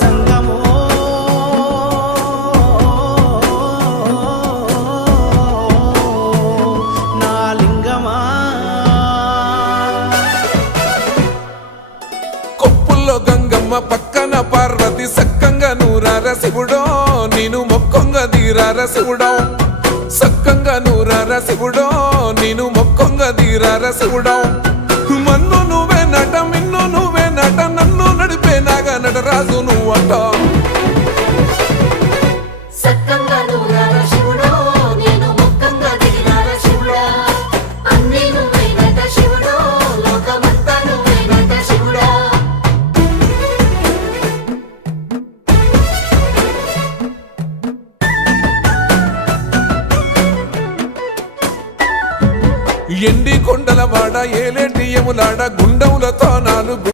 జంగమో నా లింగమా కొప్పుల్లో గంగమ్మ పక్కన పార్వతి సక్కంగా నూరార శివుడో నేను మొక్కంగా దీరార శివుడో సక్కంగా నూరార శివుడో నేను మొక్కంగా దీరార శివుడో మన్ను నువ్వే నట మిన్ను నువ్వే నట నన్ను నడిపే నాగా నటరాజు నువ్వంట సక్కంగా నూరార శివుడో నేను మొక్కంగా దిగిరార శివుడా అన్నీ నువ్వేనట శివుడో లోకమంతా నువ్వేనట శివుడా ఎండి కొండల వాడ ఏలేటి యములాడ గుండములతో నాలుగు